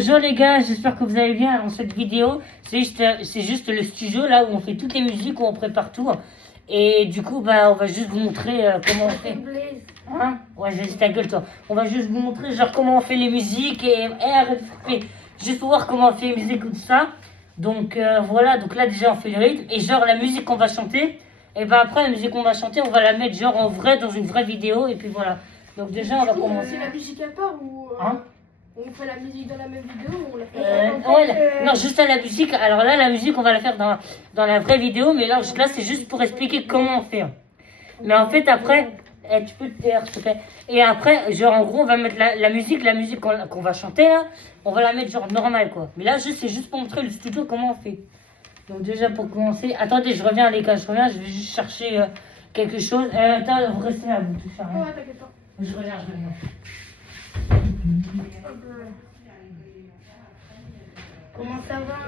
Bonjour les gars, j'espère que vous allez bien. Dans cette vidéo, c'est juste le studio là où on fait toutes les musiques, où on prépare tout. Et du coup, on va juste vous montrer comment on fait. Hein? Ouais, j'ai ta gueule toi. On va juste vous montrer genre comment on fait les musiques et arrête de frapper. Juste pour voir comment on fait les musiques ou tout ça. Donc voilà, donc là déjà on fait le rythme. Et genre la musique qu'on va chanter, et après la musique qu'on va chanter, on va la mettre genre en vrai dans une vraie vidéo. Et puis voilà. Donc déjà on va commencer. C'est la musique à part ou Hein? on fait la musique dans la même vidéo ou on la fait Non, juste à la musique. Alors là, la musique, on va la faire dans la vraie vidéo. Mais là, c'est juste pour expliquer comment on fait. Mais en fait, après, tu peux te taire, s'il te plaît. Et après, genre, en gros, on va mettre la musique qu'on va chanter, là. On va la mettre genre normale, quoi. Mais là, c'est juste pour montrer le studio comment on fait. Donc déjà, pour commencer... Attendez, je reviens, les gars, je reviens. Je vais juste chercher quelque chose. Attends, vous restez là, vous touchez à rien. Ouais, t'inquiète pas. Je reviens. Comment ça va?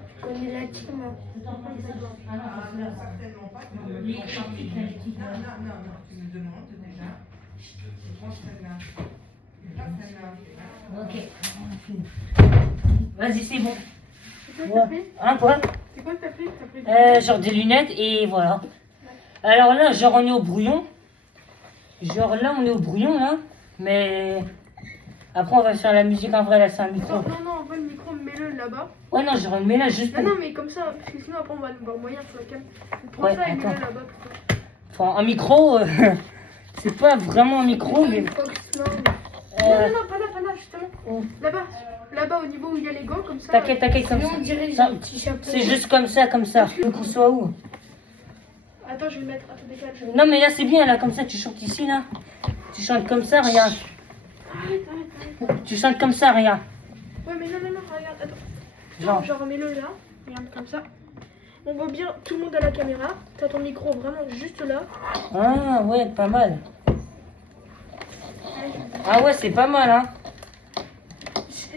Tu connais la team? Certainement pas. Non, tu me demandes déjà. Je prends celle-là. Pas celle-là. Ok. Vas-y, c'est bon. C'est quoi que t'as pris? Hein, quoi? C'est quoi que t'as pris? T'as pris Genre des lunettes et voilà. Alors là, genre on est au brouillon. Genre là, on est au brouillon, là. Mais après, on va faire la musique en vrai, là, c'est un micro. Non, on voit le micro, mets-le là-bas. Ouais, non, je remets là juste pour... Non, mais comme ça, parce que sinon après on va nous voir moyen sur la cam. Prends Ouais, ça et attends. mets-le là-bas. Enfin, un micro, c'est pas vraiment un micro, mais... Non, pas là, justement. Oh. Là-bas, au niveau où il y a les gants, comme ça. T'inquiète, comme ça. On dirait Ça, un petit chapeau. c'est juste comme ça. Tu veux qu'on soit où? Attends, je vais le mettre. Attends, décale. Non, mais là, c'est bien, là, comme ça, tu chantes ici, là. Tu chantes comme ça, regarde. Arrête. Tu chantes comme ça, regarde. Ouais, mais non, regarde, Genre. attends. Genre, remets-le là. Regarde, comme ça. On voit bien tout le monde à la caméra. T'as ton micro vraiment juste là. Ah, ouais, pas mal. Ah ouais, c'est pas mal, hein.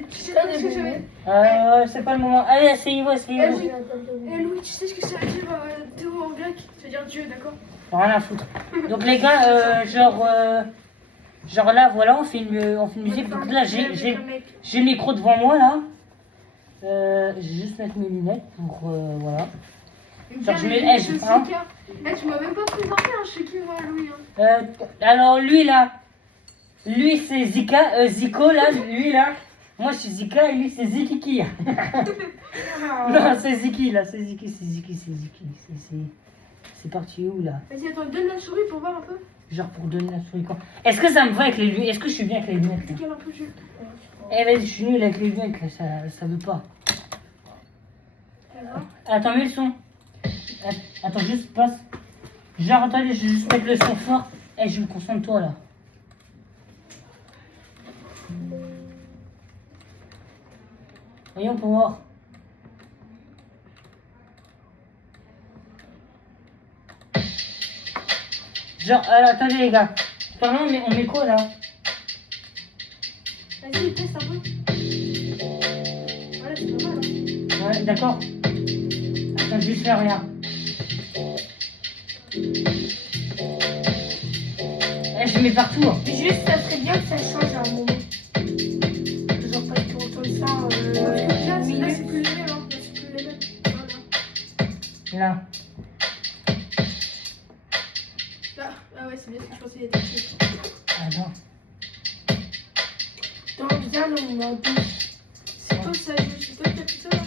Tu sais pas ce que ça veut dire? C'est pas le moment. Allez, asseyez-vous. Eh Louis, tu sais ce que ça veut dire Théo en grec? Ça veut dire Dieu, d'accord? Rien à foutre. Donc les gars, genre là, voilà, on fait une musique. Donc là, j'ai le micro devant moi, là. Je vais juste mettre mes lunettes pour, voilà. Genre, je mets... hein. Tu m'as même pas présenté, hein, je sais qui moi, Louis. Alors lui, là. Lui, c'est Zika, Zico, là. Lui, là. Moi, je suis Zika et lui, c'est Zikiki. Non, c'est Ziki, là. C'est Ziki. C'est parti où, là? Vas-y, attends, donne la souris pour voir un peu. Genre pour donner la souris quand... Est-ce que ça me va avec les lunettes? Est-ce que je suis bien avec les lunettes, là? Décale un peu, Jules. Eh vas-y, je suis nul avec les lunettes, là. Ça veut pas. Attends, mets le son. Attends, juste passe. Genre, attendez, je vais juste mettre le son fort. Eh, je me concentre, toi, là. Voyons pour voir. Genre, alors, attendez les gars. Pardon, mais on met quoi là? Vas-y, teste un peu. Voilà, c'est pas mal. Hein. Ouais, d'accord. Attends, juste faire rien. Je mets partout. Hein. Juste, ça serait bien que ça change à un moment. Genre pas tout autant ça. Là, c'est plus les mêmes. Hein. Là, c'est plus les mêmes. Voilà. Là. Ah ouais, c'est bien ce que je pensais. Il était petit. Attends. Attends, viens là, on a un peu. C'est quoi ça, Jules? C'est toi qui as fait ça là?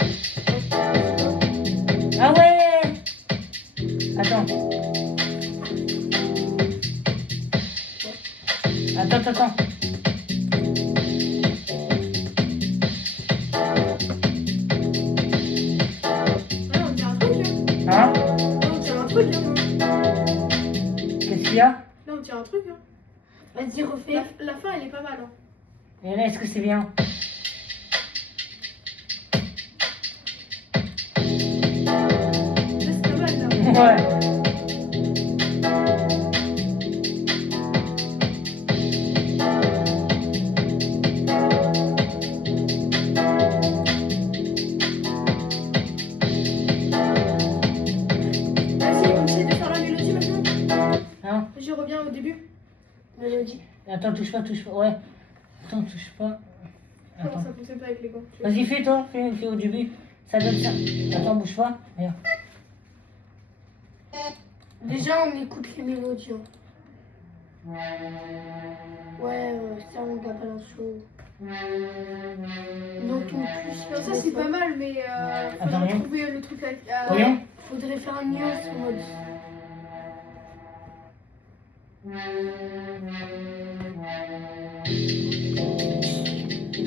Ah ouais. Attends. Attends. Ouais, on dirait un truc. Hein? Là, on dirait un truc. Qu'est-ce qu'il y a? Là, on dirait un truc. Vas-y, refais. La fin, elle est pas mal. Et là, est-ce que c'est bien? Là, c'est pas mal là. Ouais. Vas-y, on essaie de faire la mélodie maintenant. Hein? Vas-y, reviens au début. Mélodie. Attends, touche pas. Ouais. Attends, touche pas. Non, ça fonctionne pas avec les gants. Vas-y, fais toi, fais au début. Ça donne ça. Attends, bouge pas. Regarde. Déjà, on écoute les mélodies. Hein. Ouais, ça, on va pas l'instro. Non, ton plus. Ça, c'est pas mal, mais Attends, faudrait rien. trouver le truc avec. Rien. Faudrait faire un nuance en mode.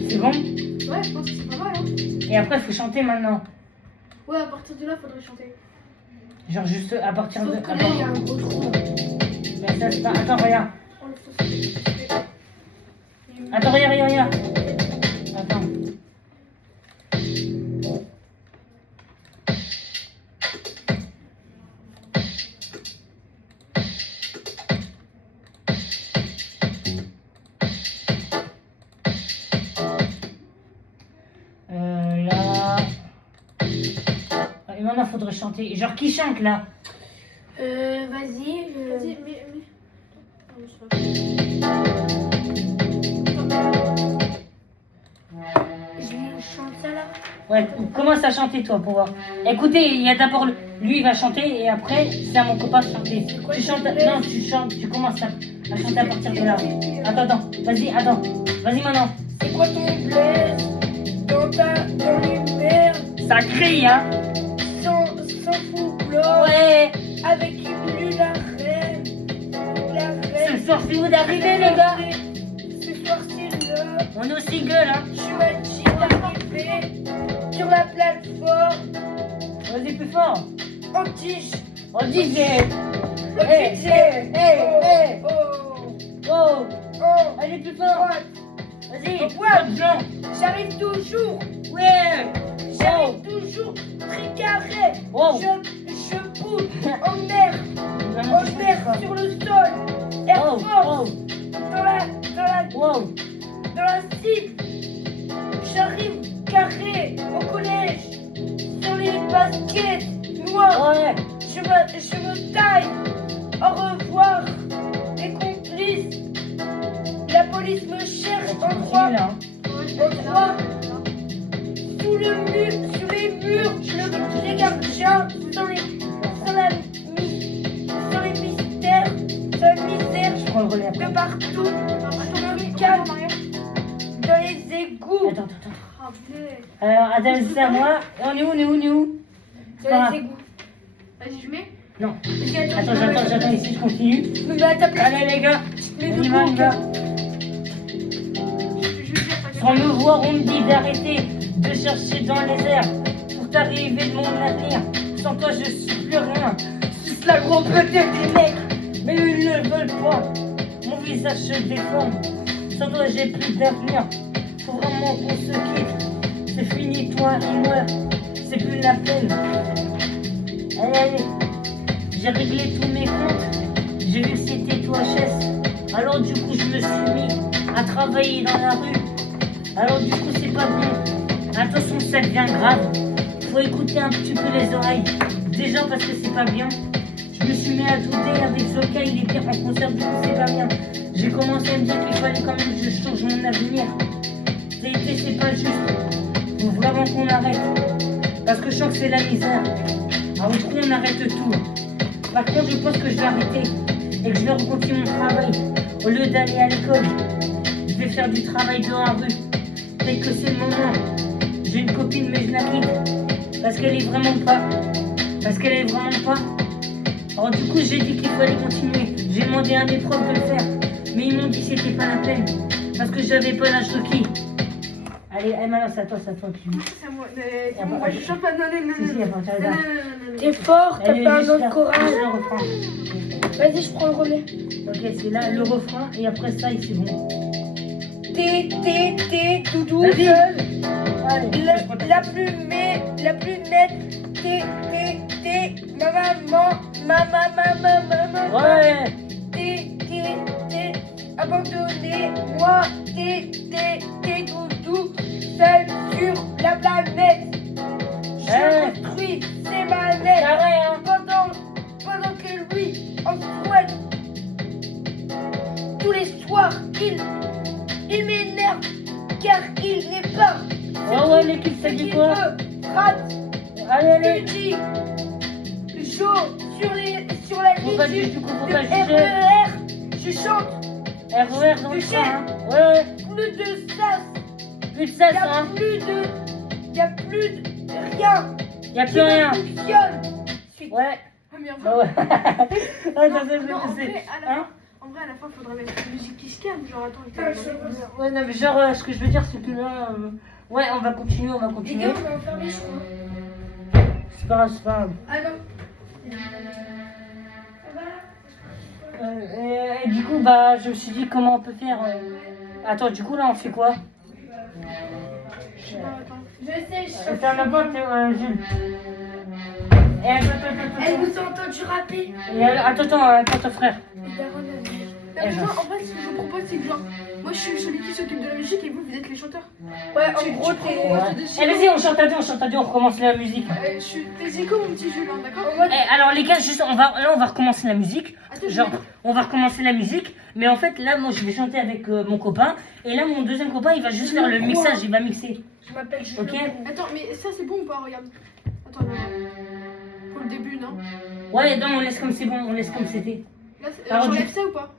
C'est bon? Ouais, je pense que c'est pas mal. Hein. Et après, il faut chanter maintenant. Ouais, à partir de là, faudrait chanter. Genre juste à partir de. Sauf que là, il y a un gros trou. Mais ça, c'est pas. Attends, regarde. On le fait. Attends, regarde. Attends. Là. Et maintenant, faudrait chanter. Genre, qui chante là? Vas-y, Vas-y, mais. je chante ça là. Ouais, commence à chanter toi pour voir. Écoutez, il y a d'abord lui, il va chanter et après, c'est à mon copain de chanter. Tu chantes, non, tu chantes, tu commences à chanter à partir de là. Attends, vas-y maintenant. C'est quoi ton bled dans les mers Ça crie, hein? sans foublard Ouais. avec une lune la reine. Ce soir, c'est vous d'arriver, les gars. Ce soir c'est là. On est au single, hein? Je suis un jeep arrivé sur la plateforme. Vas-y, plus fort. En tige. On dit que. En Hey, tige. hey, hey. Oh. Oh, Oh. allez, plus fort. Droite. Vas-y, Au poids. pas de blanc. J'arrive toujours. Ouais. J'arrive toujours très carré. Oh. Je pousse en mer. En mer sur le sol. Air Oh, Force. oh, wow. Dans la cible. J'arrive carré au collège. Sur les baskets noires. Ouais. Je me taille. Au revoir, les complices. La police me cherche en droit. Continue, là. En droit. Sous les murs, les gardiens, sans les mystères, sans la misère, Je prends le relais après. de partout, je me calme dans les égouts. Attends. Alors, Adèle, c'est à moi. On est où? Dans les égouts. Vas-y, je mets. Non. Vas-y, J'attends ici, je continue. Je me mets à ta place. Allez, les gars. Mais On y va. Sans me voir, on me dit d'arrêter de chercher dans les airs pour t'arriver de mon avenir. Sans toi, je suis plus rien. C'est la gros peut-être des mecs, mais eux, ils ne veulent pas. Mon visage se déforme. Sans toi, j'ai plus d'avenir. Faut vraiment qu'on se quitte. C'est fini, toi et moi. C'est plus la peine. Allez. J'ai réglé tous mes comptes. J'ai vu que c'était toi, chaise. Alors, du coup, je me suis mis à travailler dans la rue. Alors du coup c'est pas bon. Attention, ça devient grave. Faut écouter un petit peu les oreilles. Déjà parce que c'est pas bien. Je me suis mis à douter avec Zoka, il est pire en concert, du coup c'est pas bien. J'ai commencé à me dire qu'il fallait quand même que je change mon avenir. C'est pas juste. Faut vraiment qu'on arrête. Parce que je sens que c'est la misère. Alors du coup on arrête tout. Par contre je pense que je vais arrêter. Et que je vais recontinuer mon travail. Au lieu d'aller à l'école, je vais faire du travail dans la rue. Dès que c'est le moment, j'ai une copine mais je la quitte parce qu'elle est vraiment pas. Alors du coup j'ai dit qu'il fallait continuer. J'ai demandé à mes profs de le faire, mais ils m'ont dit que c'était pas la peine parce que j'avais pas l'âge requis. Allez, maintenant c'est à toi tu. C'est moi. Moi, je chante pas. Non. Si, à partir de là. T'es fort, t'as Allez, fait un juste autre là, choral. juste le refrain. Vas-y, je prends le relais. Ok, c'est là le refrain et après ça c'est bon. T'es doudou Vas-y. seul. Allez, La plus nette. T'es ma maman. Ouais. T'es abandonné. Moi, t'es doudou seul sur la planète. Je construis ces manettes. Carré, hein. Pendant que lui en souhaite. Tous les soirs, il m'énerve car il n'est l'équipe, ça dit L'équipe quoi? rate. Allez, allez. Luigi. Jo sur la Faut pas ligne du coup, faut de pas juger. RER. Je chante. RER dans le Tu train, hein. Ouais, Plus de sas. plus de ça, Il hein. y a plus de rien. Y a plus rien. Qui ne fonctionne. Suite. Ouais. Ah, mais en Bah vrai, ouais. Ah, ça c'est non, en c'est- vrai, à la hein? fin, il faudrait mettre une musique qui se calme. Genre, attends, Putain, je sais pas. Ouais, non, mais genre, ce que je veux dire, c'est que là. Ouais, on va continuer, on va Les continuer. gars, on va enfermer, je crois. C'est pas grave, c'est pas grave. Ah non. Ça va? Et du coup, bah, je me suis dit comment on peut faire. Attends, du coup, là, on fait quoi? Je sais pas, attends. Je sais, je sais. Ferme la porte, Jules. Et Elle vous a entendu rapper. attends, ton frère. Non, mais genre, en vrai, ce que je vous propose, c'est que genre, moi je suis celui qui s'occupe de la musique et vous, vous êtes les chanteurs. Ouais, en Tu- gros, tu t'es. prends- Ouais. Vas-y, on chante à deux, on recommence la musique. T'es éco, mon petit Jules, hein, d'accord? Alors les gars, juste, là, on va recommencer la musique. Attends, Genre, on va recommencer la musique, mais en fait, là, moi, je vais chanter avec mon copain, et là, mon deuxième copain, il va juste faire le mixage, il va mixer. Je m'appelle Jules. Ok. Attends, mais ça c'est bon ou pas? Regarde. Attends, non. Pour le début, non? Ouais, non, on laisse comme c'est bon, on laisse comme c'était. Là, Alors, j'enlève ça ou pas?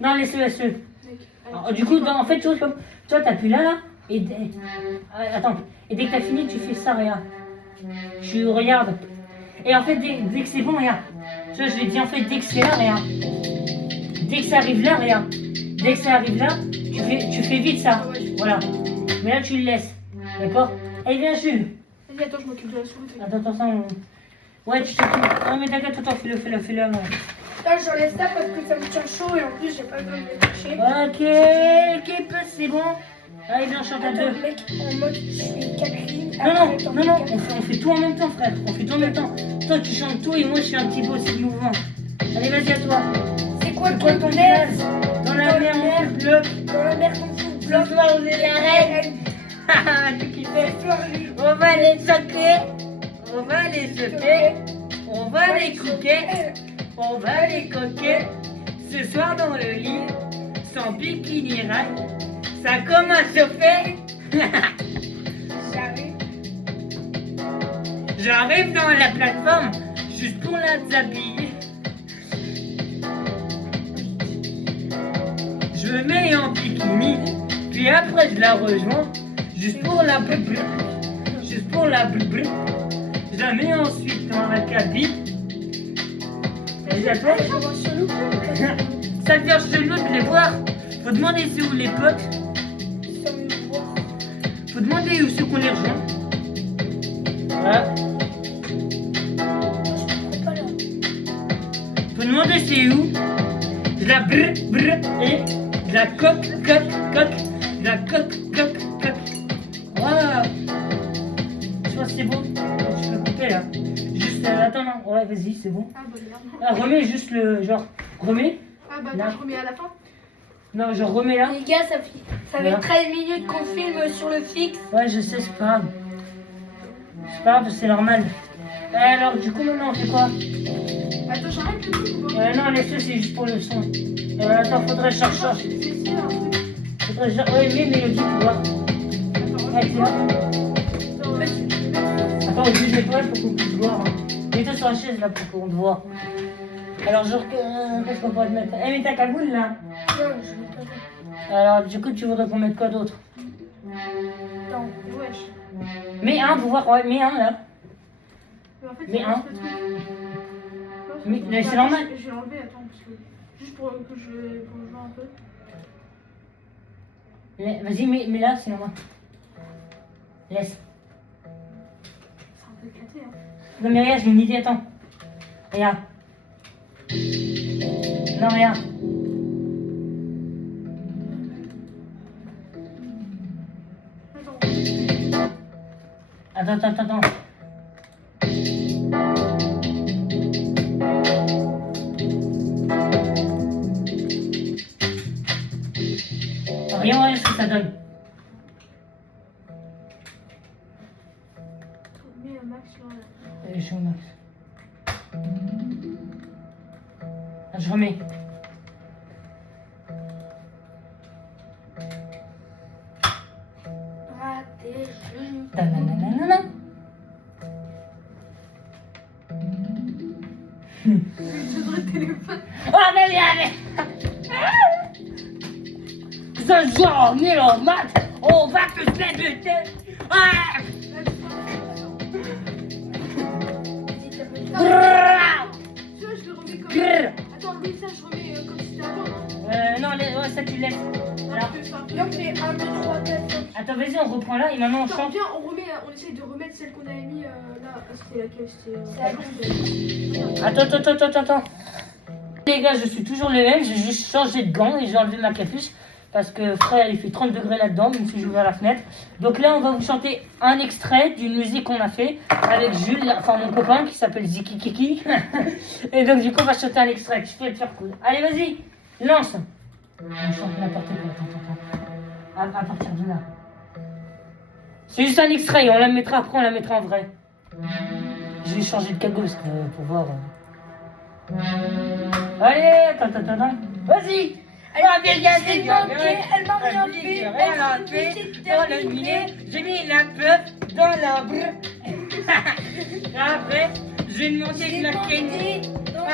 Non, laisse-le, laisse-le. Mec, allez. Alors, du coup, en fait, tu vois, comme, toi, t'appuies là, et attends, et dès que t'as fini, tu fais ça, regarde. Tu regardes. Et en fait, dès que c'est bon, regarde. Tu vois, je l'ai dit, en fait, dès que c'est là, regarde. Dès que ça arrive là, regarde. Dès que ça arrive là, tu fais vite ça. Voilà. Mais là, tu le laisses. D'accord? Allez, viens, Jules. Vas-y, attends, je m'occupe de la souris. Attends, ça, ouais, tu t'occupes. Non, mais t'inquiète, attends, fais-le. Non. Attends, j'enlève ça parce que ça me tient chaud et en plus, j'ai pas besoin de le toucher. Ok, c'est bon. Allez, viens, chante à deux. Attends, mec, en mode, je suis Catherine. Non, on fait tout en même temps, frère. On fait tout en même temps. Toi, tu chantes tout et moi, je suis un petit peu aussi mouvement. Allez, vas-y, à toi. C'est quoi C'est quoi ton ton blaze? Dans la mer, on fait bleu. Dans la mer, on fout Ce bloc. soir, vous êtes la reine. Haha, tu kiffes. On va les choquer. On va les choquer. On va les croquer. On va les coquer. Ce soir, dans le lit, sans bikini ride, ça commence à chauffer. J'arrive. J'arrive dans la plateforme juste pour la déshabiller. Je me mets en bikini, puis après je la rejoins juste pour la bleu. Juste pour la bleu. Je la mets ensuite dans la cabine. Et j'attends. Je vois sur le coup. Ça devient chelou de les voir. Faut demander c'est où les potes. Sans me voir. Faut demander où c'est qu'on les rejoint. Voilà. Je comprends pas là. Faut demander c'est où. Je la brr et je la coque. Je la coque. Voilà. Je pense que c'est bon. Je peux couper là. Juste, attends, non. Ouais, vas-y, c'est bon. Ah, bonne merde. Ah, remets juste le genre. Remets. Ah, bah Là. attends, je remets à la fin. Non, je remets là. Les gars, ça fait Voilà. 13 minutes qu'on filme sur le fixe. Ouais, je sais, c'est pas grave. C'est pas grave, c'est normal. Alors, du coup, maintenant, on fait quoi? Attends, j'arrête le truc ou pas? Non, laisse-le, c'est juste pour le son. Attends, faudrait que je cherche. C'est un truc. Faudrait que je... Ouais, mais mélodie pour voir. Attends, Ouais, c'est là. attends, Attends, je les étoiles pour qu'on puisse voir. Hein. Mets-toi sur la chaise là pour qu'on te voit. Alors, genre, qu'est-ce qu'on pourrait te mettre? Eh, mais ta cagoule là. Non, je veux pas. Alors, du coup, tu voudrais qu'on mette quoi d'autre? Non. wesh. Mets un pour voir. Ouais, mets un là. Mais en fait, Mais c'est un. le truc. Mais c'est Attends, normal. Je vais l'enlever, attends, parce que. Juste pour que je vois un peu. Vas-y, mets là, c'est normal. Laisse. C'est un peu éclaté, hein. Non, mais regarde, j'ai une idée, attends. Regarde. Non, regarde. Attends. Rien, ouais, ce que ça donne. Mets un max là. Je suis au max. Ah, je remets. Raté, je ne Ta-na-na-na-na-na. Je devrais le téléphone. Ah, mais viens, ce soir, on est en maths, on va te faire de tête. Ah. Grrrr. Tu vois, je le remets comme. Grrr. Attends, oui, ça, je remets comme si c'était avant, non? Non, ouais, ça tu laisses. Alors, Donc les 1, 2, 3, 4, 5. attends, vas-y, on reprend là et maintenant on Attends, chante. viens, on essaye de remettre celle qu'on avait mis là. C'était laquelle? C'est la Attends. Les gars, je suis toujours le même, j'ai juste changé de gants et j'ai enlevé ma capuche parce que frère, il fait 30 degrés là-dedans, même si j'ai ouvert la fenêtre. Donc là, on va vous chanter un extrait d'une musique qu'on a fait avec Jules, enfin mon copain qui s'appelle Ziki Kiki. Et donc du coup, on va chanter un extrait, je peux te faire cool. Allez, vas-y, lance. On chante n'importe quoi, attends. À partir de là. C'est juste un extrait, on la mettra après, on la mettra en vrai. Je vais changer de cagoule parce que pour voir. Allez, attends. Vas-y. Elle m'a bien elle m'a rien fait. Dans le nez, j'ai mis la peuple dans l'arbre. Après, je vais demander de la Kenny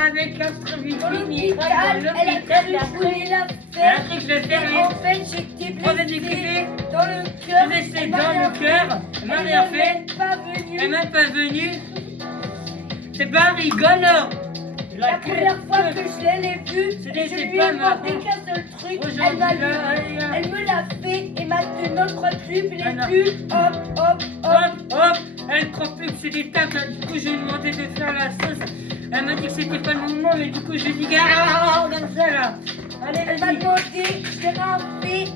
avec l'astrovitrine. Il va dans l'hôpital d'après. Après, je vais faire En fait, j'étais blessée dans le je cœur. vais laisser dans le cœur. Elle m'a rien fait. Elle m'a pas venu. C'est pas rigolo. La première fois que je l'ai vue, je C'était lui pas ai marrant. demandé qu'un seul truc. Aujourd'hui, Elle me l'a fait et maintenant je crois plus, Ah les non. plus. Hop. elle croit plus que c'est des tables. Du coup, je lui ai demandé de faire la sauce. Elle m'a dit que c'était pas le moment, mais du coup, je lui ai dit, comme ça là. Allez, Elle m'a vas-y. demandé, je l'ai fait.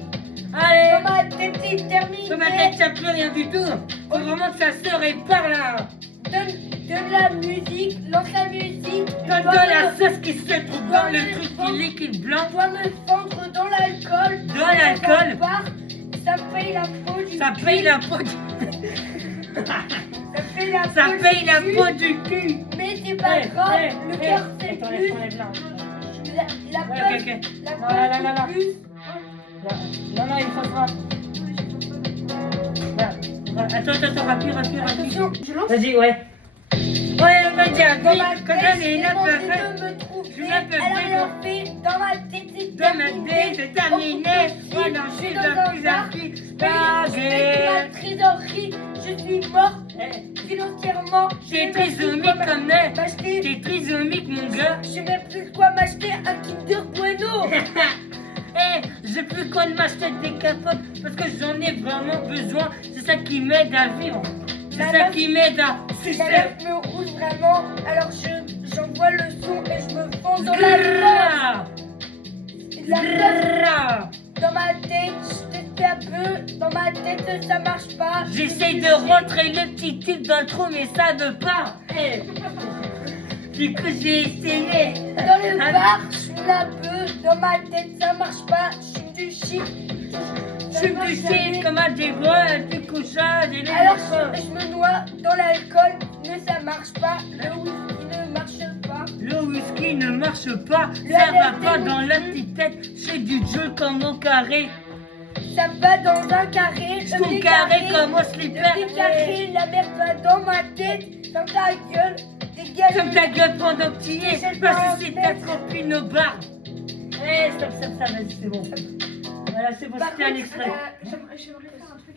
Dans Allez. ma tête, c'est terminé. Sur ma tête, ça pleut rien du tout. Faut vraiment que sa sœur elle parle là. Donne la musique, lance la musique. Donne de la sauce qui se trouve dans le truc qui est liquide blanc. Je dois me fendre dans l'alcool. Dans l'alcool. Ça paye la peau du Ça cul. paye la peau du... Ça paye la Ça peau paye du la cul. peau du cul. Mais c'est pas grave, le cœur c'est Attends, plus. laisse-moi là. La Ouais, peur, ok. la Non, peur non, non, c'est non. plus. Non, il faut ça. Attends, rapide. Attention, je lance. Vas-y, ouais. Ouais, vas-y, Dans ma vite. tête, Connais j'ai les demandé nappes. de me trouver. Je m'appelle Elle a rien Bego. fait. Dans ma tête, c'est Dans ma terminé. tête, c'est terminé. Voilà, je suis dans plus à qui. Ma trésorerie, je suis morte financièrement. T'es trisomique comme neige. M'acheter, T'es trisomique, mon gars. je sais même plus quoi m'acheter un Kinder Bueno. J'ai plus quoi de m'acheter des capotes parce que j'en ai vraiment besoin. C'est ça qui m'aide à vivre. C'est Ma ça meuf- qui m'aide à Ma sucer. lèvre me rouge vraiment, alors j'envoie le son et je me fonds dans la Grrrr. La Grrrr. dans ma tête, je teste un peu. Dans ma tête, ça marche pas. J'essaye de rentrer le petit tube dans le trou, mais ça veut pas. Du coup, j'ai essayé. Dans le bar, je fume un peu. Dans ma tête, ça marche pas. Je fume du shit. Je suis touché comme un dégoût, du couchage et les Alors microbes. je me noie dans l'alcool, mais ça marche pas. Le whisky ne marche pas. Le whisky ne marche pas, Le ça va LSD pas non dans la plus. petite tête. C'est du jeu comme au carré. Ça va dans un carré. Ton le carré comme au slipper. Le carré, la merde va dans ma tête. Dans ta gueule, dégage. Comme ta gueule pendant que tu y es, C'est parce pas que c'est un ta fait. copine au bar. Stop, vas-y, c'est bon. Voilà, c'est bon, Par c'était un contre, extrait. J'aimerais faire un truc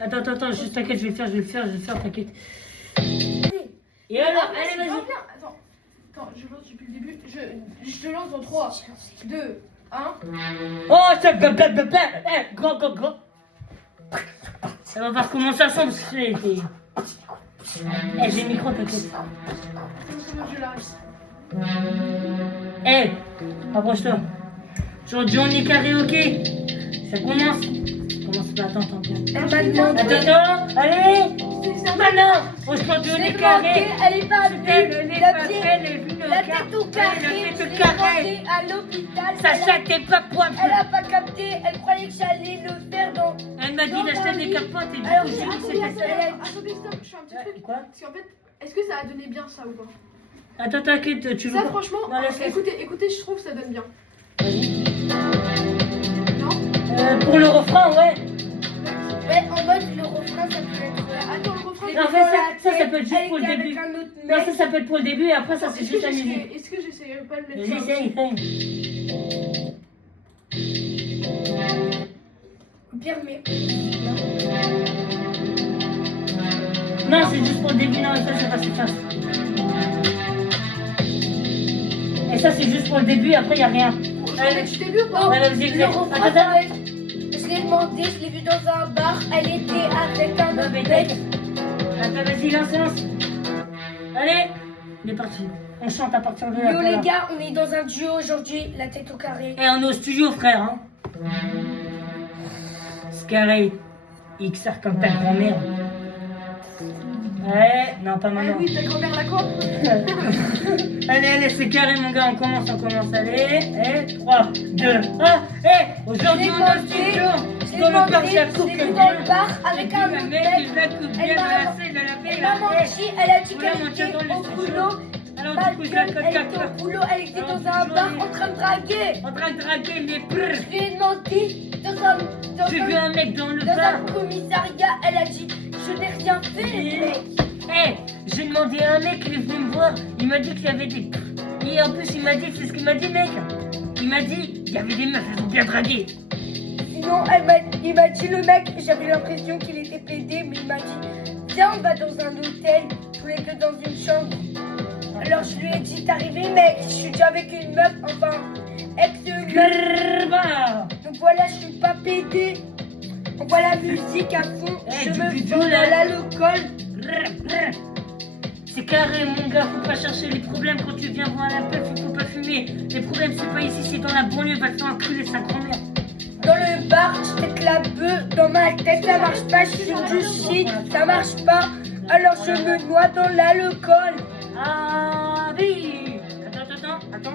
à toi. Attends, juste t'inquiète, je vais le faire, t'inquiète. Et alors, allez, vas-y. Attends, je lance depuis le début. Je te lance dans 3, 2, 1. Oh, ça blablabla. Gros. Ça va voir comment ça semble. J'ai le micro, t'inquiète. C'est bon, je l'arrête. Approche-toi. Aujourd'hui, on est karaoké. Ça commence. Commence pas, attends. Elle m'a demandé. Attends, allez. Maintenant, aujourd'hui, on Je l'ai est carré. demandé, elle est pas Elle venue. n'est La pas petite- faite, elle est venue au La car. tête au Elle carré, a je fait l'ai le carré. demandé à l'hôpital. Sacha, t'es pas poids. Elle a pas capté, elle croyait que j'allais le faire dans. Elle m'a dit Dans d'acheter ma des vie. capotes et du Alors, coup, j'ai dit que c'était ça. Attendez, stop, je fais un petit truc. Quoi? Parce qu'en fait, est-ce que ça a donné bien ça ou pas? Attends, t'inquiète, tu veux Ça, pas- franchement, Non, laisse. écoutez, je trouve que ça donne bien. Non? Pour le refrain, ouais. Ouais, en mode le refrain. ça peut être. Attends, le refrain. Non, en fait, ça peut être juste pour le début. Avec un autre Non, mec. ça peut être pour le début et après, ça, c'est juste la musique. Est-ce que j'essayerais pas de mettre Vas-y, ça essaye, essaye. Au pire, mais. Non, c'est juste pour le début, non, ça, c'est pas suffisant. Et ça, c'est juste pour le début, après, il n'y a rien. Tu t'es vu ou pas? Ouais, vas-y, Le essaye. refrain, Attends, ça attends. va être. Je l'ai demandé, je l'ai vu dans un bar, elle était avec un Non, autre mais mec. Attends, vas-y, lance. Allez, il est parti. On chante à partir de là. Yo voilà. les gars, on est dans un duo aujourd'hui, la tête au carré. Et on est au studio, frère. Hein. C'est carré. XR comme ta grand-mère. Ouais, non, pas Ah maintenant. oui, ta grand-mère la quoi? Allez, c'est carré, mon gars, on commence. Allez, et 3, 2, 1. Aujourd'hui, on est au studio. Je Dans l'ai le bar, demandé, j'ai la je coupe l'ai que vu dans le bien. bar avec un Le autre mec, mec. il la coupe bien, Elle m'a- de la Elle paix, m'a menti, elle a dit Voilà, qu'elle mon était tient dans au le boulot. Alors, Ma du coup, je gueule, la cote elle 4 était heures. au boulot, elle était Alors, dans un tu bar vois, en train de draguer. En train de draguer les brrr. Je lui ai demandé J'ai vu un mec dans le dans bar. un commissariat, elle a dit je n'ai rien fait, mec. J'ai demandé à un mec, il est venu me voir. Il m'a dit qu'il y avait des. Et en plus, il m'a dit, c'est ce qu'il m'a dit, mec. Il m'a dit, il y avait des meufs, elles ont bien dragué. Sinon, il m'a dit le mec, j'avais l'impression qu'il était pédé, mais il m'a dit viens, on va dans un hôtel, tous les deux dans une chambre. Alors je lui ai dit t'es arrivé, mec, je suis déjà avec une meuf, enfin ex-meuf. Grrr, bah. Donc voilà, je suis pas pédé. On voit la musique à fond, je du me bidou, fous dans là. l'alcool. Brrr, brrr. C'est carré, mon gars, faut pas chercher les problèmes quand tu viens voir la puff, il faut pas fumer. Les problèmes, c'est pas ici, c'est dans la banlieue, va te faire enculer sa grand-mère. Dans le bar, je tête la bœuf, dans ma tête ça marche pas, je suis sur du shit, ça marche pas. Alors je me noie dans l'alcool. Ah oui. Attends.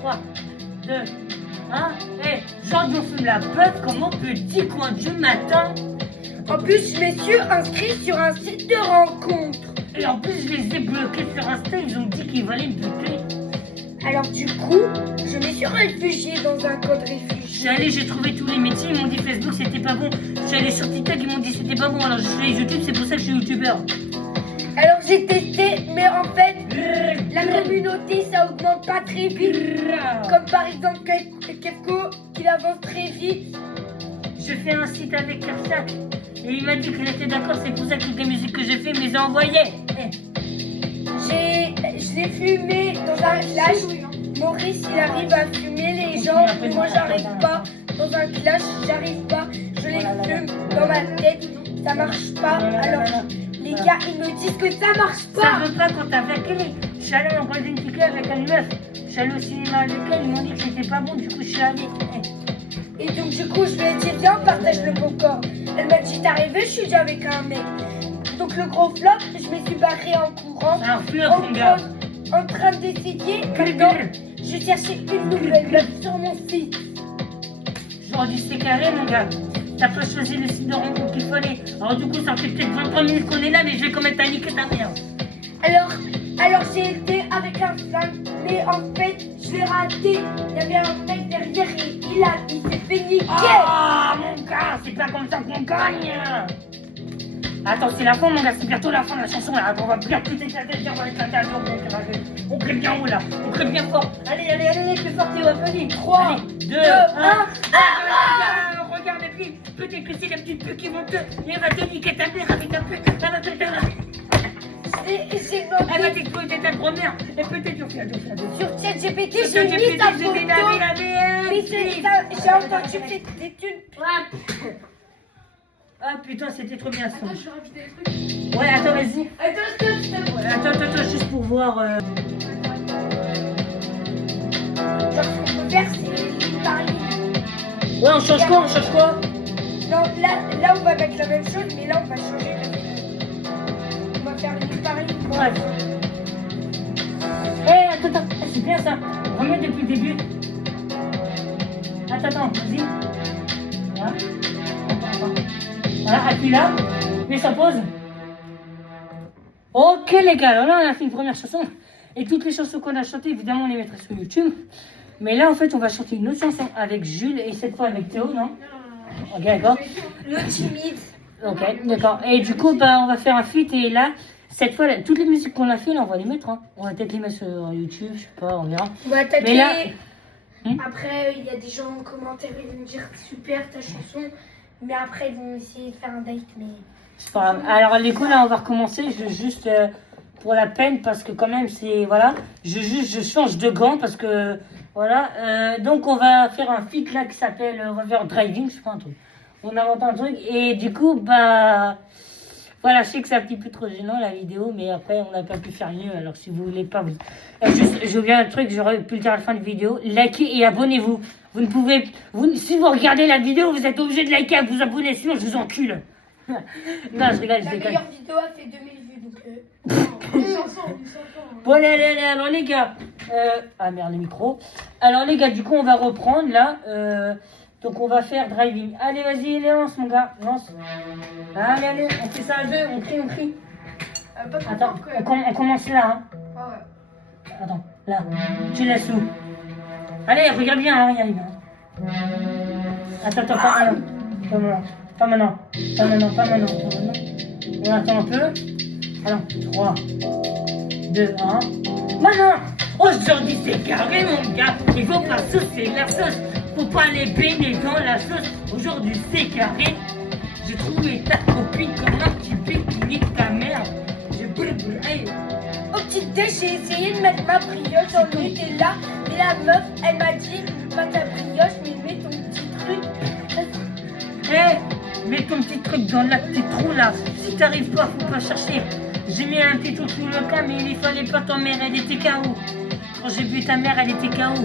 3, 2, 1. Genre, on fume la puff comme au petit coin du matin. En plus, je me suis inscrit sur un site de rencontre. Et en plus, je les ai bloqués sur Insta, ils ont dit qu'ils allaient me buter. Alors du coup, je me suis réfugiée dans un camp de Je suis réfugiés. allé, j'ai trouvé tous les métiers, ils m'ont dit Facebook c'était pas bon. Je suis allé sur TikTok, ils m'ont dit c'était pas bon. Alors je suis allé YouTube, c'est pour ça que je suis youtubeur. Alors j'ai testé, mais en fait, la communauté ça augmente pas très vite. Comme par exemple Kefko qui avance très vite. Je fais un site avec Kersak. Et il m'a dit qu'il était d'accord, c'est pour ça que toutes les musiques que j'ai fait, il me les a envoyées. Je l'ai fumé dans un clash. Maurice il arrive à fumer les gens, mais moi j'arrive pas. Dans un clash, j'arrive pas. Je les fume dans ma tête, ça marche pas. Alors les gars ils me disent que ça marche Ça pas. veut pas qu'on t'a fait quel. Je suis allé en une ticket avec une meuf. Je suis allé au cinéma avec elle, ils m'ont dit que c'était pas bon, du coup je suis allé. Et donc du coup je lui ai dit viens on partage le popcorn. Elle m'a dit t'es arrivé, je suis déjà avec un mec. Donc le gros flop, je me suis barrée en courant. C'est un flop, mon gars. En train d'essayer. Maintenant, je cherchais une nouvelle meuf sur mon site. Genre du c'est carré, mon gars. T'as pas choisi le site de rencontre qu'il fallait. Alors du coup, ça fait peut-être 23 minutes qu'on est là, mais je vais quand même t'indiquer ta mère. Alors j'ai été avec un flingue, mais en fait je l'ai raté. Il y avait un mec derrière et il s'est fait niquer. Ah, mon gars, c'est pas comme ça qu'on gagne. Attends, c'est la fin, mon gars, c'est bientôt la fin de la chanson là. On va bien tout éclater, on va éclater à l'eau. On crée bien haut là, on crée bien fort. Allez, plus fort, Théo, vas-y. 3, 2, 1. Regarde, et puis peut-être que c'est les petites putes qui vont te. Elle va te niquer ta mère avec un peu. Elle va te faire. J'ai Elle va demandé t'exploser ta grand-mère. Et peut-être qu'on fait sur ChatGPT, j'ai mis ta photo. Mais j'ai entendu que c'était une. Ah putain, c'était trop bien ça. Attends, je vais rajouter des trucs. Ouais, attends, vas-y. Attends, Ouais, attends, juste pour voir. Genre, ce qu'on peut faire, c'est ligne par ligne. Ouais, on change quoi? Non, là, on va mettre la même chose, mais là, on va changer la ligne. On va faire ligne par ligne. Bref. Attends, c'est bien ça. Remets depuis le début. Attends, vas-y. Voilà. Voilà, appuie là. Mets sa pause. Ok les gars, alors là on a fait une première chanson. Et toutes les chansons qu'on a chantées, évidemment on les mettra sur YouTube. Mais là en fait on va chanter une autre chanson avec Jules et cette fois avec Théo, non? Ok, d'accord. Le timide. Ok, d'accord. Et du coup, bah, on va faire un feat et là, cette fois, là, toutes les musiques qu'on a fait, là, on va les mettre. Hein. On va peut-être les mettre sur YouTube, je sais pas, on verra. On va attaquer. Mais là- Après, il y a des gens en commentaire, ils vont me dire super ta chanson. Mais après, ils vont essayer de faire un date. Mais C'est pas grave. Alors, les coups, là, on va recommencer. Je veux juste, pour la peine, parce que quand même, c'est. Voilà. Je change de gants parce que. Voilà. Donc, on va faire un feat là qui s'appelle. On va faire driving, je sais pas un truc. On invente un truc. Et du coup, bah. Voilà, je sais que c'est un petit peu trop gênant la vidéo, mais après, on n'a pas pu faire mieux. Alors, si vous voulez pas. Juste, je viens un truc, j'aurais pu le dire à la fin de la vidéo. Likez et abonnez-vous. Vous ne pouvez. Si vous regardez la vidéo, vous êtes obligé de liker et vous abonner, sinon je vous encule. Non, je rigole, je la déconne. meilleure vidéo a fait 2000 vues. Donc, 500. Bon, allez, alors les gars. Ah merde, le micro. Alors les gars, du coup, on va reprendre là. Donc on va faire driving. Allez, vas-y, lance mon gars. Lance. Allez, on fait ça à deux, on crie. Pas trop Attends, fort, quand même. on commence là. Hein. Ah ouais. Attends, là. Tu laisses où? Allez, regarde bien, hein, regarde bien. Attends, pas maintenant. On attend un peu. Alors, 3, 2, 1. Maintenant, aujourd'hui c'est carré mon gars. Il faut pas saucer la sauce. Faut pas les baigner dans la sauce. Aujourd'hui c'est carré. J'ai trouvé ta copine comme un petit pic qui nique ta mère. J'ai hey. au petit déj, j'ai essayé de mettre ma brioche dans le Nutella. Mais la meuf, elle m'a dit pas ta brioche, mais mets ton petit truc. Mets ton petit truc dans la petite trou là. Si t'arrives pas, faut pas chercher. J'ai mis un petit truc sous le cas, mais il fallait pas, ta mère, elle était KO. Quand j'ai vu ta mère, elle était KO.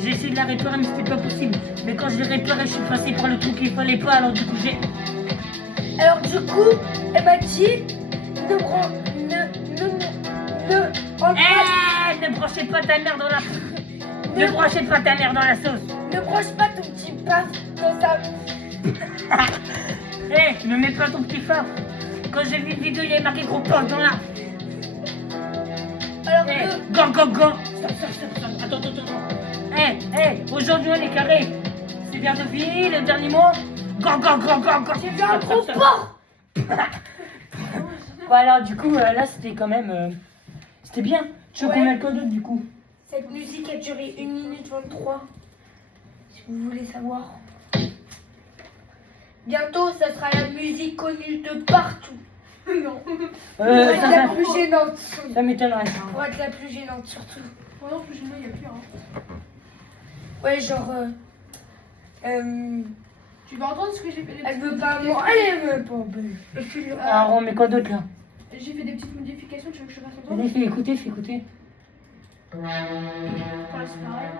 J'ai essayé de la réparer, mais c'était pas possible. Mais quand je l'ai réparée, je suis passé par le truc qu'il fallait pas, alors du coup j'ai. Alors du coup, elle m'a dit ne branchez pas ta mère dans la. Ne branchez pas ta mère dans la sauce. ne broche pas ton petit paf dans sa. Ne mets pas ton petit phare. Quand j'ai vu une vidéo, il y avait marqué gros paf dans la. Alors que Go. Stop. Attends. Aujourd'hui on est carré. C'est bien fini, le dernier mot. Go. j'ai vu un gros porc. Voilà, du coup, là c'était quand même. C'était bien. Tu veux Ouais. qu'on mette quoi d'autre du coup? Cette musique a duré 1 minute 23. Si vous voulez savoir. Bientôt, ça sera la musique connue de partout. Non. Pour être la Ça plus gênante. m'étonnerait. Pour être la plus gênante surtout. Moi non plus, chez moi, il y a pire. Hein. Ouais, genre. Tu vas entendre ce que j'ai fait. des Elle petites veut pas modifications. moi. Elle veut pas. Alors on met quoi d'autre là? J'ai fait des petites modifications, tu veux que je te fasse entendre? Vas-y, fais écouter. Voilà, c'est pareil.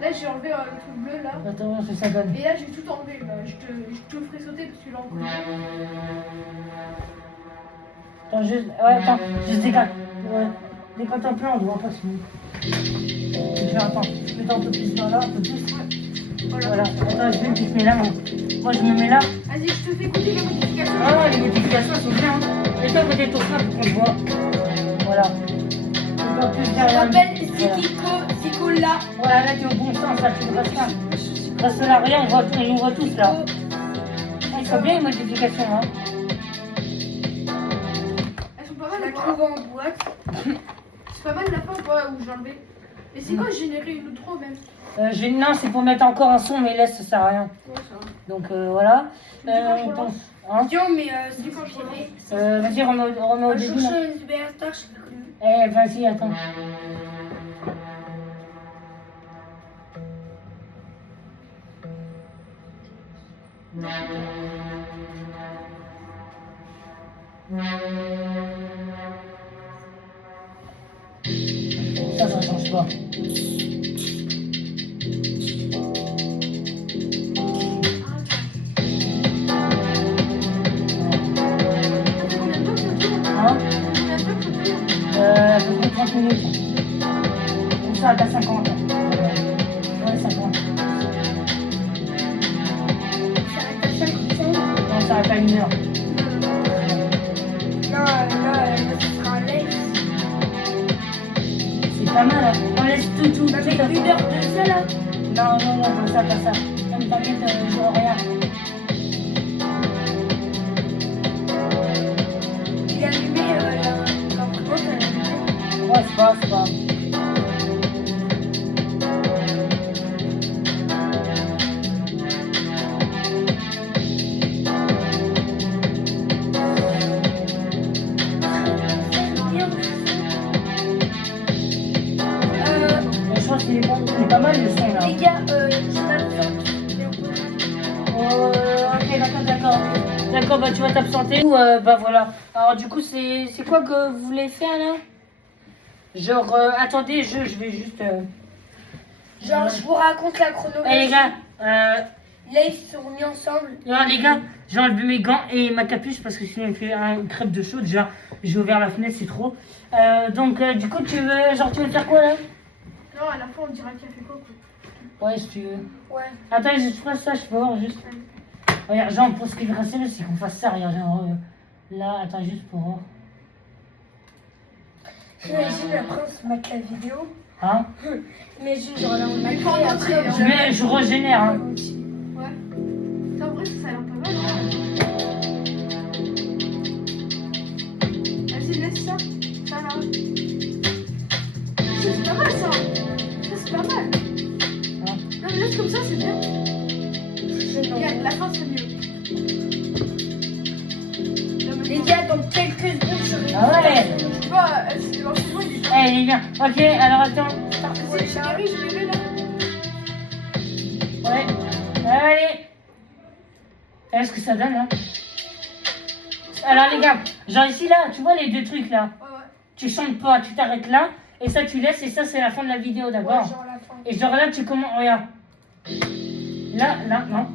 Là, j'ai enlevé le truc bleu là. Attends, c'est ça donne. Et là, j'ai tout enlevé. Bah, je te le ferai sauter parce que là, on connaît. Attends, juste décale. Ouais. Décale un peu, on ne voit pas sinon. Attends, je mets un peu plus dans là, un peu plus. Voilà. Attends, je me mets là, moi je me mets là. Vas-y, je te fais écouter les modifications. Ah, les modifications sont bien. Et toi, peut-être ton frère pour qu'on le voit. Voilà. Un peu plus Je derrière. m'appelle Voilà. Zicola. Voilà, là tu es au bon sens, là tu restes là. Reste là, rien, on nous voit tous là. Ils sont bien les modifications, hein. Elles sont pas Je mal, la quoi. trouve en boîte. C'est pas mal la fin, quoi, où j'ai enlevé. Et c'est quoi générer une outro même? Non, c'est pour mettre encore un son, mais laisse, ça sert à rien. Ouais, ça va. Donc voilà. quand je On relance. pense. Hein Tiens, mais c'est pas piré. Vas-y, remets au Un début. là. chouchou USB Star, je sais pas comment. Vas-y, attends. Ça change pas. Hein À peu près 30 minutes. Comme ça, t'as 50. Ouais, 50. Ça reste à 55. Non, ça va pas 1 heure. Non, ce sera un lace. C'est pas mal, hein. On laisse tout. Ça fait 1 heure de ça là. Non, pas ça. Comme t'inquiète, je vois rien. grave, c'est pas grave. Mais je pense qu'il est pas mal le son là. Les gars, j'ai pas le temps. Mais on peut- Ok, d'accord. D'accord, bah tu vas t'absenter. Ou bah voilà. Alors du coup, c'est quoi que vous voulez faire là? Genre, attendez, je vais juste... Genre, je vous raconte la chronologie. Eh les gars, Là, ils se sont mis ensemble. alors, les gars, j'ai enlevé mes gants et ma capuche parce que sinon il fait une crêpe de chaud. Déjà, j'ai ouvert la fenêtre, c'est trop. Donc du coup, tu veux faire quoi là? Non, à la fin, on dira qui a fait quoi. Ouais, si tu veux. Ouais. Attends, je ferai ça, je peux voir juste. Regarde, genre, pour ce qui est resté là, c'est qu'on fasse ça. Regarde, genre, là, attends, juste pour voir. J'imagine après, on se mate la vidéo. Hein? Imagine, genre là, on mate pas et en après, entier, on- Mais je régénère. Hein. Ouais. Ça, en vrai, ça a l'air pas mal. Hein. Vas-y, laisse ça. Ça là. C'est pas mal ça. Ça, c'est pas mal. Hein? Non, mais laisse comme ça, c'est bien. Je- Regarde, la fin, c'est mieux. Non, mais Les gars, dans quelques secondes, je vais. Ah ouais. tu vois, c'était l'enchaînement, il est Eh les gars, ok, alors attends. Vas-y, je l'ai là. Ouais, allez. Est-ce que ça donne là? Alors les gars, genre ici là, tu vois les deux trucs là. Ouais, ouais. Tu chantes pas, tu t'arrêtes là, et ça tu laisses, et ça c'est la fin de la vidéo, Ouais, d'accord? genre la fin. Et genre là tu commences, regarde. Là, non.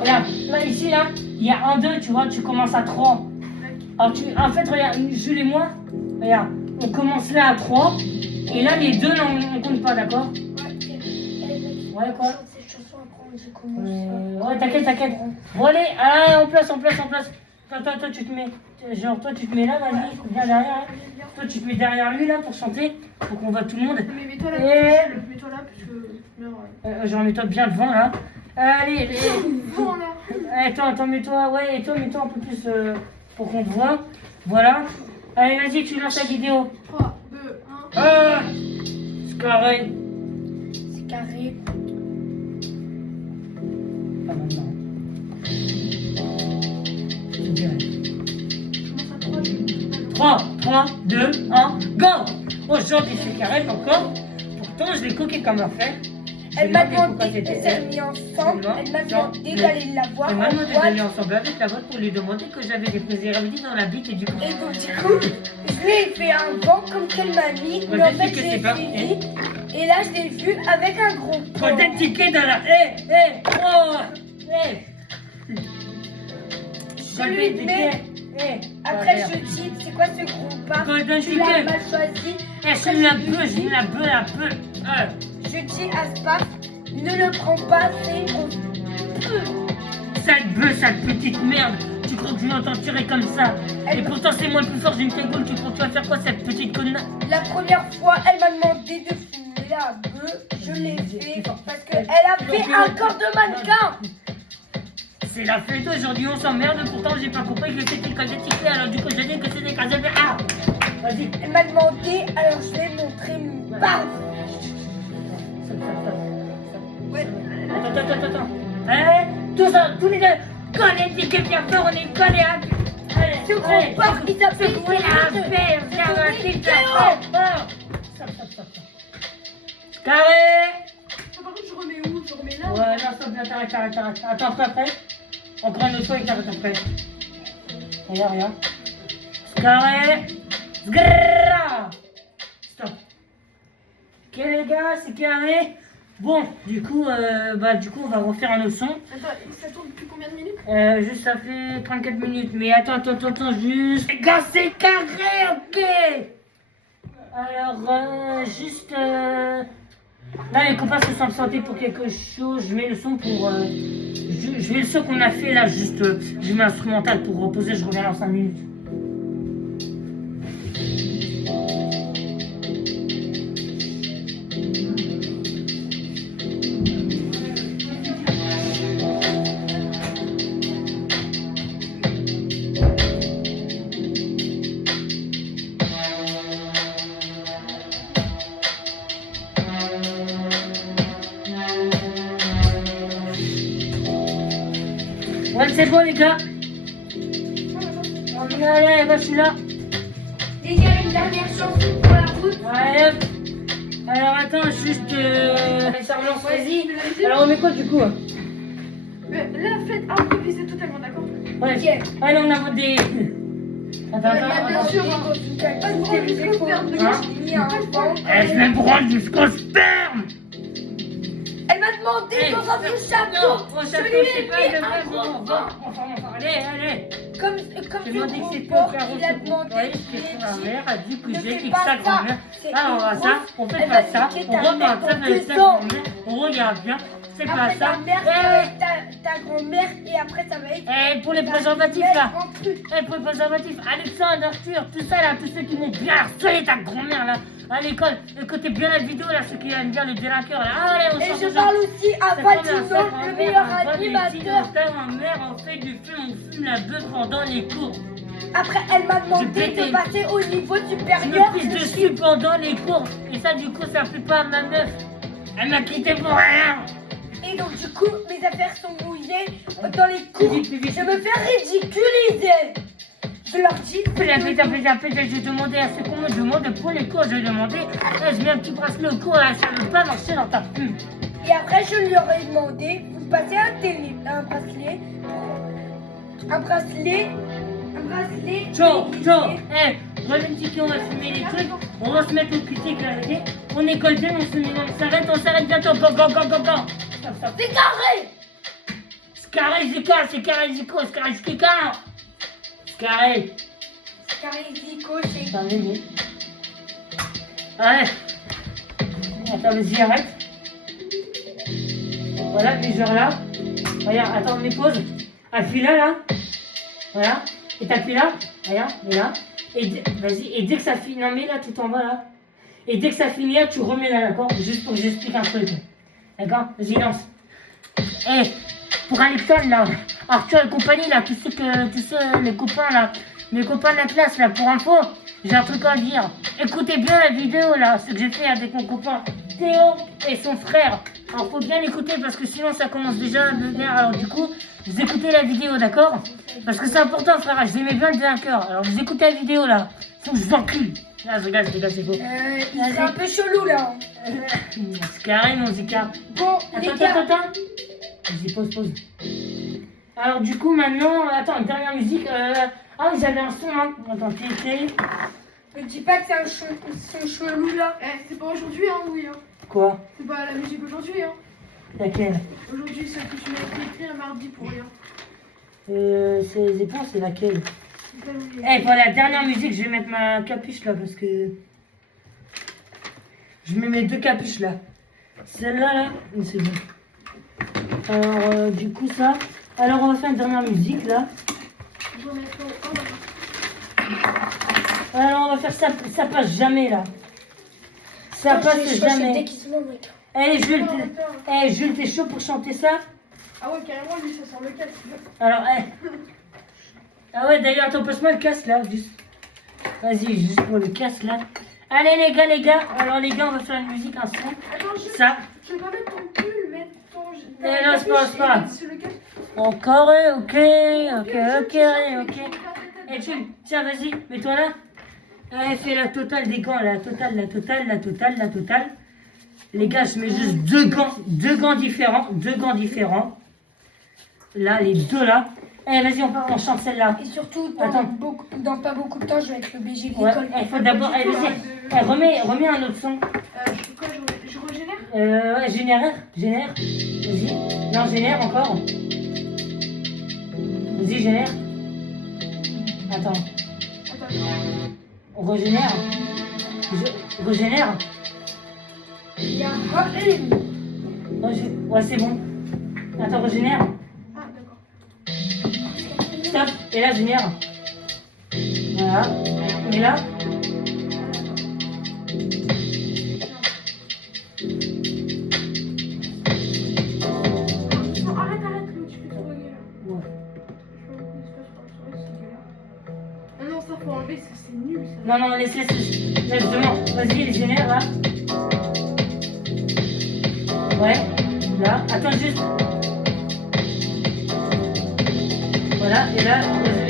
Regarde, là ici là, il y a 1, 2, tu vois, tu commences à 3. Alors en fait, regarde, Jules et moi, regarde, on commence là à 3, et là les deux, là, on compte pas, d'accord? Ouais, quoi? Chante cette chanson après, je commence. Ouais, t'inquiète. Bon, allez, en place. Toi, tu te mets. Genre, toi, tu te mets là, vas-y, viens derrière. Hein. Toi, tu te mets derrière lui, là, pour chanter, pour qu'on voit tout le monde. Mais mets-toi là, Et- mets-toi là, parce que. Genre, mets-toi bien devant, là. Allez, Bon, là. attends, mets-toi, ouais, et toi, mets-toi un peu plus pour qu'on te voit. Voilà. Allez, vas-y, tu lances la vidéo. 3, 2, 1. Ah, c'est carré. C'est carré. Pas maintenant. Je dirais. Je commence à 3, je vais 3, 2, 1, go! Aujourd'hui, c'est carré encore. Pourtant, je l'ai coqué comme un fer. Elle m'a demandé, on s'est mis ensemble. Elle m'a demandé d'aller la voir Elle en m'a demandé boîte. d'aller ensemble avec la vôtre pour lui demander que j'avais des préservatifs dans la bite et du coup. Et donc, du coup, je lui ai fait un vent comme qu'elle m'a mis. Mais en fait, je l'ai suivi. Et là, je l'ai vu avec un gros Faut des tickets dans la. Je lui mets. Après, je dis, c'est quoi ce gros pas? Golden Tu l'as ticket. mal choisi. Je la peux. Je dis à Spark, ne le prends pas, c'est une grosse Sale petite merde. Tu crois que je vais t'en tirer comme ça? Et pourtant, c'est moi le plus fort, j'ai une cagoule. Tu crois que tu vas faire quoi, cette petite connasse? La première fois, elle m'a demandé de fumer la bœuf. Je l'ai fait parce qu'elle a fait un corps de mannequin. C'est la fête aujourd'hui, on s'emmerde. Pourtant, j'ai pas compris que c'était quand j'ai alors du coup, j'ai dit que c'était quand j'ai fait. Ah! Vas-y. Elle m'a demandé, alors je vais montrer mon baf. Ouais. Attends. Tout ça, tous les deux, collés, dis que bien fort, on est collés à. Ce gros baf, il s'appelle secouez la paire, viens, vas-y, Stop. Carré! Ça, par contre, je remets où? Je remets là? Ouais, non, stop, arrête. Attends, après. Encore une autre fois et t'arrêtes après. Regarde. Carré! Sgrrrra! Stop. Ok, les gars, c'est carré. Bon, du coup, on va refaire un autre son. Attends, ça tourne depuis combien de minutes? Juste, ça fait 34 minutes. Mais attends, juste. Les gars, c'est carré, ok! Alors, juste. Là, les copains se sentent santé pour quelque chose. Je mets le son pour. Je mets le son qu'on a fait là, juste. Je mets l'instrumental pour reposer. Je reviens dans 5 minutes. c'est bon, les gars. Allez, bah, je suis là. Les gars, une dernière chanson pour la route. Allez. Alors, attends, juste. Ça relance, vas-y. Alors, on met quoi du coup? La fête improvisée totalement, d'accord? Ouais. Ok. Allez, on a des. Attends, Bien attends. sûr, Pas de branle jusqu'au sperme. Je me branle jusqu'au sperme. Elle m'a demandé dans un vieux Non, château. au Je château, lui ai c'est pas mis le un vrai gros moment. vent. Enfin, allez. Comme J'ai du demandé que gros c'est porc, pas il a demandé. c'est pour ma mère, a dit que Ne j'ai fais dit que pas sa ça. grand-mère. C'est Ah, on va une ça, grosse- on fait elle pas va ça, niquer on ta regarde mère ça, dans avec deux sa ans. grand-mère, on regarde bien, c'est pas Après ça. ta mère, ça va être ta grand-mère et après ça va être. Et pour les ta préservatifs belle là, en plus. pour les préservatifs, Alexandre, Arthur, tout ça là, tous ceux qui m'ont bien harcelé ta grand-mère là, à l'école, écoutez bien la vidéo là, ceux qui aiment bien le délinqueur là, allez, on Et change je de parle genre. aussi à C'est Valtino, comme le un meilleur frère, un animateur. Ma mère, on fait du feu, on fume la bœuf pendant les cours. Après, elle m'a demandé pété. de passer au niveau Je supérieur. me pisse Je dessus pendant les cours. Et ça, du coup, ça fait pas à ma meuf. Elle m'a quitté pour rien. Et donc, du coup, mes affaires sont mouillées dans les cours. Plus vite. Je me fais ridiculiser. Je leur dis. J'ai demandé à ce qu'on me demande pour les cours. J'ai demandé, je mets un petit bracelet au cours là, ça ne veut pas marcher dans ta pub. Et après, je leur ai demandé, vous passez un bracelet. Ciao, reviens petit, on va fumer les trucs. On va se mettre au critique là, ok? On est colté, on s'arrête bientôt. Go. Stop. C'est carré. C'est carré, Zico. C'est carré, Zico. Ouais. Attends, vas-y, arrête. Voilà, les genres là. Regarde, attends, on les pose. Appuie là. Voilà. Et t'appuies là. Regarde, et là. Vas-y, et dès que ça finit, non mais là, tout en bas là. Et dès que ça finit là, tu remets là, d'accord? Juste pour que j'explique un truc. D'accord? Vas-y, lance. Pour Alexandre là, Arthur et compagnie là, tu sais, les copains là, mes copains de la classe là, pour info, j'ai un truc à dire. Écoutez bien la vidéo là, ce que j'ai fait avec mon copain Théo et son frère. Alors faut bien l'écouter parce que sinon ça commence déjà à devenir. Alors du coup, vous écoutez la vidéo, d'accord? Parce que c'est important frère, j'aimais bien le délinqueur. Alors vous écoutez la vidéo là, faut que je vous encule. Là, je rigole, c'est faux. Il serait un peu chelou là. C'est carré mon Zika. Bon, les gars. Attends. Vas-y, pause. Alors du coup maintenant, attends, dernière musique. Ah oui, j'avais un son hein. Attends, Ne dis pas que c'est un son chelou là. C'est pas aujourd'hui, hein, oui. Hein. Quoi? C'est pas la musique aujourd'hui, hein. Laquelle? Aujourd'hui, celle que tu m'as écrit un mardi pour rien. C'est les éponges, c'est laquelle? Pour la dernière musique, je vais mettre ma capuche là parce que. Je mets mes deux capuches là. Celle-là là, c'est bon. Alors, du coup, ça. Alors, on va faire une dernière musique là. Je vais mettre Alors, on va faire ça. Ça passe jamais là. Ça passe jamais. Jules, t'es chaud pour chanter ça? Ah ouais, carrément, lui, ça sort le casque. Alors, Ah ouais, d'ailleurs, attends, passe-moi le casque là, juste. Vas-y, juste pour le casque là. Allez les gars. Alors les gars, on va faire une musique, un son. Attends, Ça. Je vais pas mettre ton pull, mettre ton. Non, c'est pas. Sur le casque. Encore, ok. Et Jules, tiens, vas-y, mets-toi là. Allez, fais la totale des gants, la totale. Les gars, je mets juste deux gants différents. Là, les deux là. Allez, vas-y, on chante celle-là. Et surtout, Attends. dans pas beaucoup de temps, je vais être le BG de Ouais, l'école. il faut d'abord. Allez, vas-y. Remets un autre son. Je régénère. Ouais, génère. Vas-y. Non, génère encore. Vas-y, génère. Attends. On régénère. Régénère. Ouais, c'est bon. Attends, régénère. Ah, d'accord. Stop. Et là, génère. Voilà. Et là. Non, arrête, Lou, tu fais trop gagner là. Ouais. Non, ça faut enlever, c'est nul ça. Non, laisse. Justement. Vas-y, génère là. Ouais. Là. Attends juste. Voilà, et là,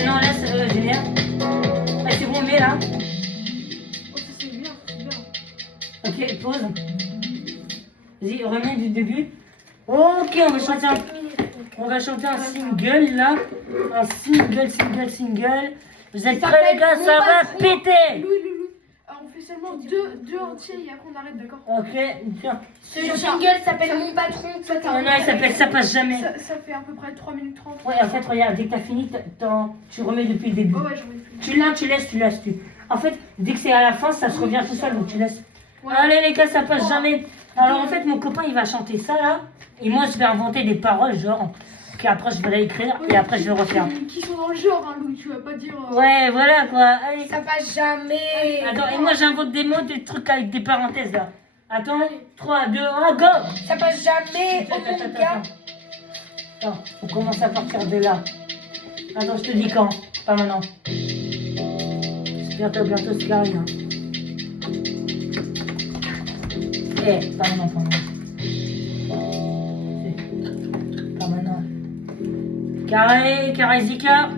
non, laisse Julien. Ah, c'est bon, mets là. Oh, ça c'est bien, c'est bien. Ok, pause. Vas-y, remets du début. Ok, on va chanter un single là. Un single. Vous êtes prêts les gars, ça va péter. Louis. Alors, on fait seulement deux entiers et après on arrête, d'accord? Ok, tiens. Ce jingle s'appelle Mon Patron. Oh non, il s'appelle Ça passe jamais. Ça fait à peu près 3 minutes 30. Ouais, en fait, regarde, dès que t'as fini, tu remets depuis le début. Oh ouais, j'en ai plus. Tu laisses. En fait, dès que c'est à la fin, ça se revient tout seul, donc tu laisses. Ouais. Allez les gars, ça passe jamais. Alors en fait, mon copain, il va chanter ça là. Et moi, je vais inventer des paroles, genre. Qu'après, je vais réécrire et après, je vais refaire. Qui sont dans le genre, hein, Louis, tu vas pas dire. Ouais, voilà quoi. Allez. Ça passe jamais. Attends, et moi, j'invente des mots, des trucs avec des parenthèses là. Attends, 3, 2, 1, go. Ça passe jamais. Oh mon gars. Attends, on commence à partir de là. Attends, je te dis quand. Pas maintenant. Bientôt, c'est carré. Hein. Pas maintenant. Pas maintenant. Carré, Zika.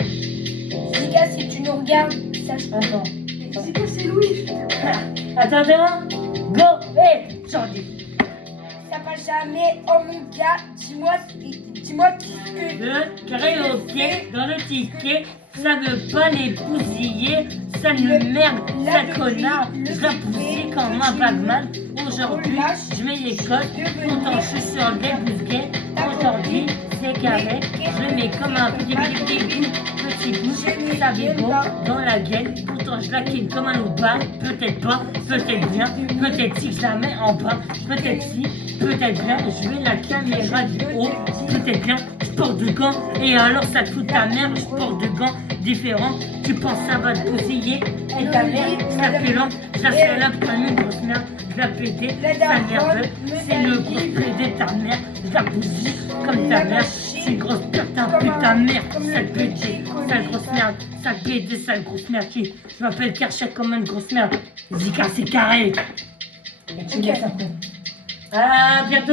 Zika, si tu nous regardes, sache pas. Attends. C'est quoi, c'est Louis? Attends, go. Jordi. Ça passe jamais. Oh mon gars, dis-moi que. Le karaoké dans le ticket, ça veut pas les bousiller, ça me merde, ça connard, je la bousille comme un bagman. Aujourd'hui, je mets les codes, pourtant je suis sur des bousquets. Aujourd'hui, c'est carré, je le mets comme un petit bout, ça vibre dans la gueule. Pourtant, je la quitte comme un loupard, peut-être pas, peut-être bien, peut-être si je la mets en bas, peut-être si. Peut-être bien, je vais la caméra du haut. Peut-être bien, je porte de gants. Et alors ça te fout ta mère, je porte de gants différents. Tu penses ça va te bousiller. Et ta mère, ça fait lente. Je la fais là comme une grosse merde. Je la pétais, ça nerveux. C'est le gros pédé ta mère. Je la bousille comme ta mère. C'est une grosse putain merde. Sale pédé, sale grosse merde. Sale pédé, sale grosse merde. Je m'appelle Kershak comme une grosse merde. Zika, c'est carré. Et tu laisses après. Ah, bientôt.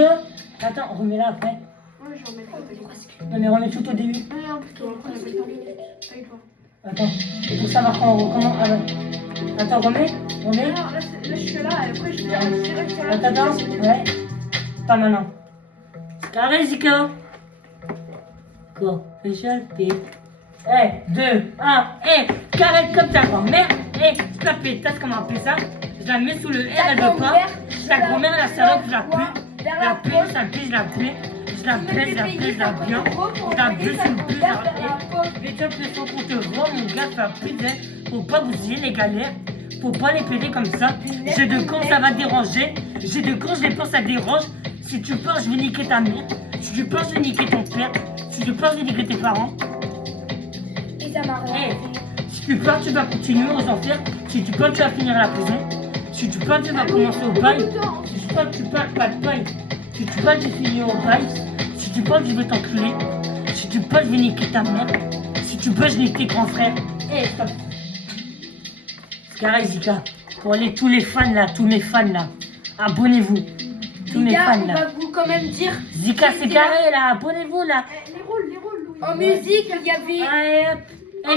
Attends, remets-la après. Ouais, je remets pas. Non, mais remets tout au début. Non, plutôt après la béton. Avec toi. Attends, et pour savoir quand on recommence. Ah, ouais. Attends, remets. Non, là, je suis là et après je vais direct sur la. Attends, ouais. Pas maintenant. Carré, Zika. Go, special P. 2, 1, carré comme ta grand-mère. Tu la pétasse, comment on appelle ça? Je la mets sous le R, elle veut pas. Ta grand-mère, la salope, je la pue. Je la pue, je la pue. Je la baise bien. Je la baise sous le plus, mais tu as l'impression qu'on te voit, mon gars, ça pue. Faut pas bousiller les galères. Faut pas les péter comme ça. J'ai de quand ça va déranger. J'ai de quand je les pense ça dérange. Si tu penses, je vais niquer ta mère. Si tu penses, je vais niquer ton père. Si tu penses, je vais niquer tes parents. Et ça m'a rien. Si tu pars, tu vas continuer aux enfers. Si tu pars, tu vas finir à la prison. Si tu pars, tu vas commencer au bail. Si tu pars, tu pars pas de bail. Si tu pars, tu finis au bail. Si tu pars, je vais t'enculer. Si tu pars, je vais niquer ta mère. Si tu pars, je nique tes grands frères. Stop. Carré, Zika. Pour aller tous les fans là, tous mes fans là. Abonnez-vous. Tous mes fans on là. va vous quand même dire. Zika, c'est carré là. Abonnez-vous là. Les rôles, Louis. En musique, il y avait. Allez, hop.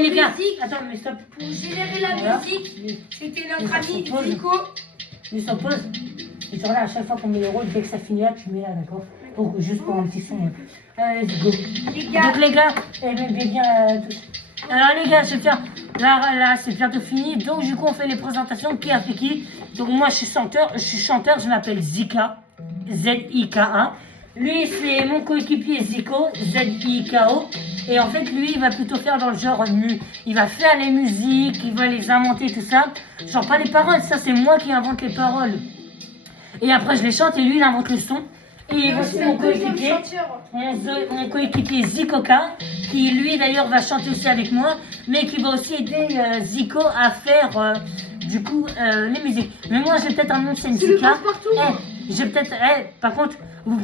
Les gars. musique. Attends, mais stop. Pour générer la Voilà. musique, c'était notre Et ami ça se pose. Zico. Ils s'en pose. Et tu regardes à chaque fois qu'on met les rôles, dès que ça finit là, tu mets là, d'accord? Juste pour un petit son. Allez, let's go. Les gars, Donc les gars, bien tous. Alors les gars, je vais faire. Là, c'est bientôt fini. Donc du coup, on fait les présentations. Qui a fait qui? Donc moi, je suis chanteur. Je m'appelle Zika. Z-I-K-A. Lui, c'est mon coéquipier Zico. Z-I-K-O. Et en fait, lui, il va plutôt faire dans le genre il va faire les musiques, il va les inventer, tout ça. Genre pas les paroles, ça c'est moi qui invente les paroles. Et après, je les chante et lui, il invente le son. Et voici mon coéquipier, mon coéquipier Zikoka, qui lui d'ailleurs va chanter aussi avec moi, mais qui va aussi aider Zico à faire du coup les musiques. Mais moi, j'ai peut-être un nom de scène Tu le Zika. passes partout. J'ai peut-être. Par contre, vous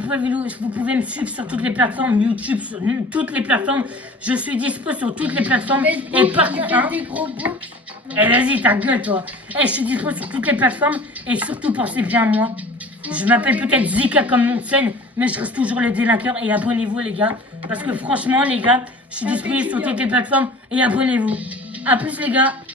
pouvez me suivre sur toutes les plateformes, YouTube, sur toutes les plateformes. Je suis dispo sur toutes les plateformes. Et par il contre, fait des gros boucs. vas-y, ta gueule, toi. Je suis dispo sur toutes les plateformes. Et surtout, pensez bien à moi. Je m'appelle peut-être Zika comme nom de scène, mais je reste toujours le délinqueur. Et abonnez-vous, les gars. Parce que franchement, les gars, je suis disponible sur toutes les plateformes. Et abonnez-vous. A plus, les gars.